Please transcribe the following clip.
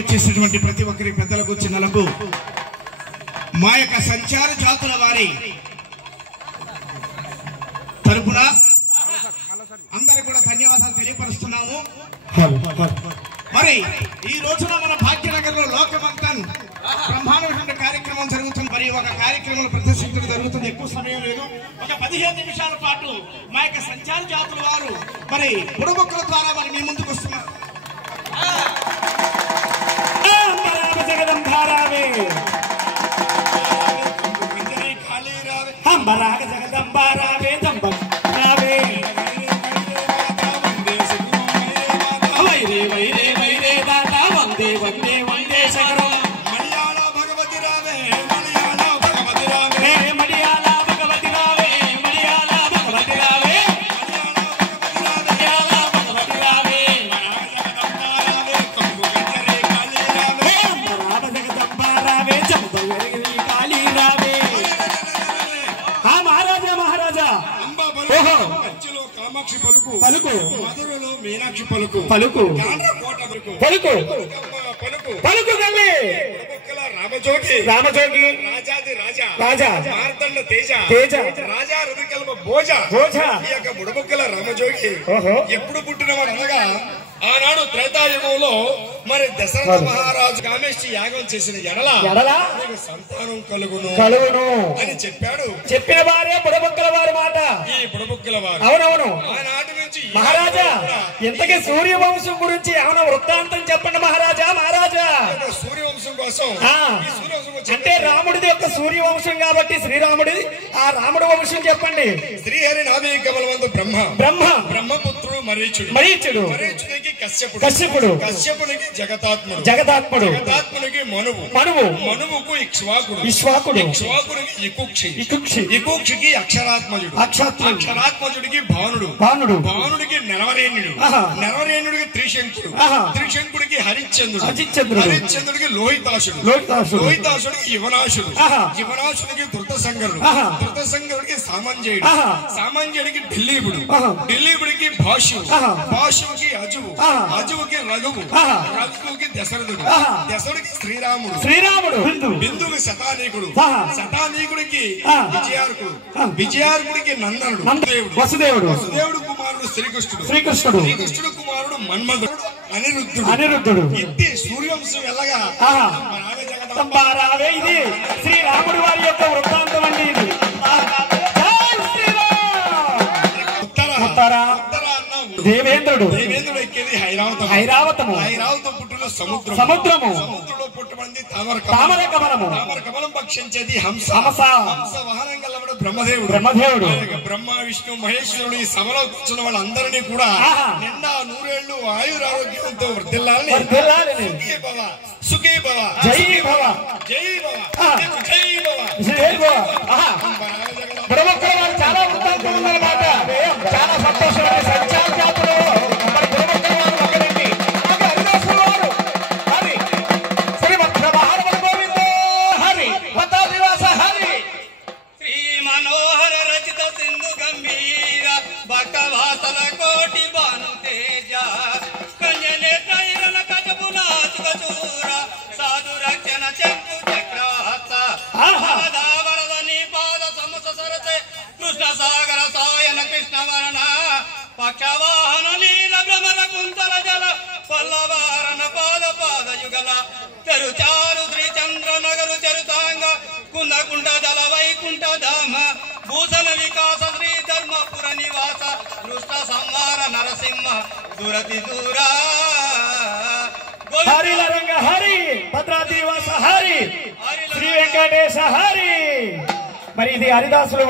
వచ్చేసినటువంటి ప్రతి ఒక్కరి పెద్దలకు చిన్నలకు మా యొక్క సంచార జాతుల వారి తరపున అందరికి కూడా ధన్యవాదాలు తెలియపరుస్తున్నాము. మరి ఈ రోజున మన భాగ్యనగర్ లో లోకమంతన్ బ్రహ్మాండమైన కార్యక్రమం జరుగుతుంది. మరి ఒక కార్యక్రమం ప్రదర్శించడం జరుగుతుంది. ఎక్కువ సమయం లేదు, ఒక 15 నిమిషాల పాటు మా యొక్క సంచార జాతుల వారు మరి బుడబుక్కల ద్వారా మరి మీ ముందుకు వస్తున్నారు. జగదంబారావే అంబరాగ జగదంబారావే దంబరావే వైరే వైరే వైరే దాత వందే వందే వందే శరణం మలయాళ భగవతి రావే మలయాళ భగవతి రావే మలయాళ భగవతి రావే మలయాళ భగవతి రావే మలయాళ భగవతి రావే జగదంబారావే కంబు గంజరే కాళీ రావే అంబరాగ జగదంబారావే జంబవరి కాళీ రావే. ఆ మహారాజా మహారాజా ఓహో మధ్యలో కామాక్షి పలుకు పలుకు మధురలో మీనాక్షి పలుకు పలుకు పలుకు పలుకు పలుకు గల్లి రామజోగి రామజోగి రాజాది రాజా రాజా మార్తండ తేజ తేజ రాజా రవికల్ప భోజ భోజ ఈ యొక్క బుడబుక్కల రామజోగి ఎప్పుడు పుట్టినవాడు అనగా ఆనాడు త్రేతాయుగంలో మరి దశరథ మహారాజు కామేష్టి యాగం చేసిన ఎడల సంతానం కలుగును కలుగును అని చెప్పాడు. చెప్పిన వారే బుడబుక్కల వారి మాట. ఈ బుడబుక్కల వారు అవునవును ఆనాటి నుంచి మహారాజా ఇంతకీ సూర్యవంశం గురించి ఏమైనా వృత్తాంతం చెప్పండి మహారాజా. మహారాజా సూర్యవంశం కోసం అంటే రాముడిది యొక్క సూర్యవంశం కాబట్టి శ్రీరాముడి ఆ రాముడి వంశం చెప్పండి. శ్రీహరి నాభి కమలవంతు బ్రహ్మ బ్రహ్మ బ్రహ్మపుత్రుడు మరీచుడు మరీచుడు మరీచుడికి కశ్యపుడు కశ్యపుడు కశ్యపునికి జగతాత్ముడు జగతాత్ముడు జగతాత్మునికి మనువు మనువు మనువుకు ఇక్ష్వాకుడు ఇక్ష్వాకుడు ఇక్ష్వాకుడికి ఇకుక్షి ఇకుక్షి ఇకుక్షికి అక్షరాత్మజుడు అక్షరాత్మజుడికి భానుడు భానుడు భానుడికి నెరవరేణ్యుడు నెరవరేణ్యుడికి త్రిశంకుడు త్రిశంకుడికి హరిశ్చంద్రుడు హరిశ్చంద్రుడు హరిశ్చంద్రుడికి లోహితాసుడు లోహితాసుడు లోహితాసుడికి యువనాశుడు యువనాశుడికి ధృతసంగరుడు ధృతసంగరుడికి సామంజయుడు సామంజయుడికి ఢిల్లీపుడు ఢిల్లీపుడికి భాష్యుడు భాష్యుడికి అజువు అజువుకి రఘువు రఘువుకి దశరథుడు దశరథుడికి శ్రీరాముడు శ్రీరాముడు బిందువుకి శతానీకుడు శతానీకుడికి విజయార్కుడు విజయార్కుడికి నందనుడు వసుదేవుడు వసుదేవుడు కుమారుడు శ్రీకృష్ణుడు శ్రీకృష్ణుడు శ్రీకృష్ణుడు కుమారుడు మన్మధుడు అనిరుద్ధుడు అనిరుద్ధుడు ఇది సూర్యవంశం వెళ్ళగా జగదంబారావే ఇది శ్రీరాముడి వారి యొక్క వృత్తాంతం అండి. ఇది ఉత్తర దేవేంద్రుడు దేవేంద్రుడు ఎక్కేది ఐరావతం ఐరావతము ఐరావతం పుట్టిన సముద్రం సముద్రము సముద్రంలో పుట్టబడింది తామర కమలము తామర కమలం పక్షించేది హంస హంస హంస వాహనం గలవాడు బ్రహ్మదేవుడు బ్రహ్మదేవుడు బ్రహ్మ విష్ణు మహేశ్వరుడు ఈ సభలో కూర్చున్న వాళ్ళందరినీ కూడా నిండా 100 ఏళ్లు ఆయురారోగ్యంతో వర్ధిల్లాలని సుఖీ భవ సుఖీ భవ జై భవ జై భవ జై భవ జై భవ. బుడబుక్కల వారు చాలా వృత్తాంతం ఉందన్నమాట. చాలా సంతోషమైన సంచార జాతులు మరి బుడబుక్కల వారు ఒకరండి. హరిదాసుల వారు హరి శ్రీమద్ భారత గోవింద హరి పతాదివాస హరి శ్రీ మనోహర రచిత సింధు గంభీర భక్తవాసల కోటి భాను తేజ కంజనేత్ర ఇరణ కజపు నాచుక చూర సాధు రక్షణ చెంపు చక్రహస్త వరదని పాద సమస సరసే కృష్ణ సాగర సాయన కృష్ణ వరణ పక్షవాహన నీల భ్రమర కుంతల జల పల్లవారణ పాద పాద యుగల తెరుచారు శ్రీ చంద్ర నగరు చరుతాంగ కుందకుంట జల వైకుంఠ ధామ భూషణ వికాస శ్రీ ధర్మపుర నివాస దృష్ట సంహార నరసింహ దురతి దూరా హరి రంగ హరి భద్రాద్రివాస హరి శ్రీ వెంకటేశ హరి. మరి ఇది హరిదాసులు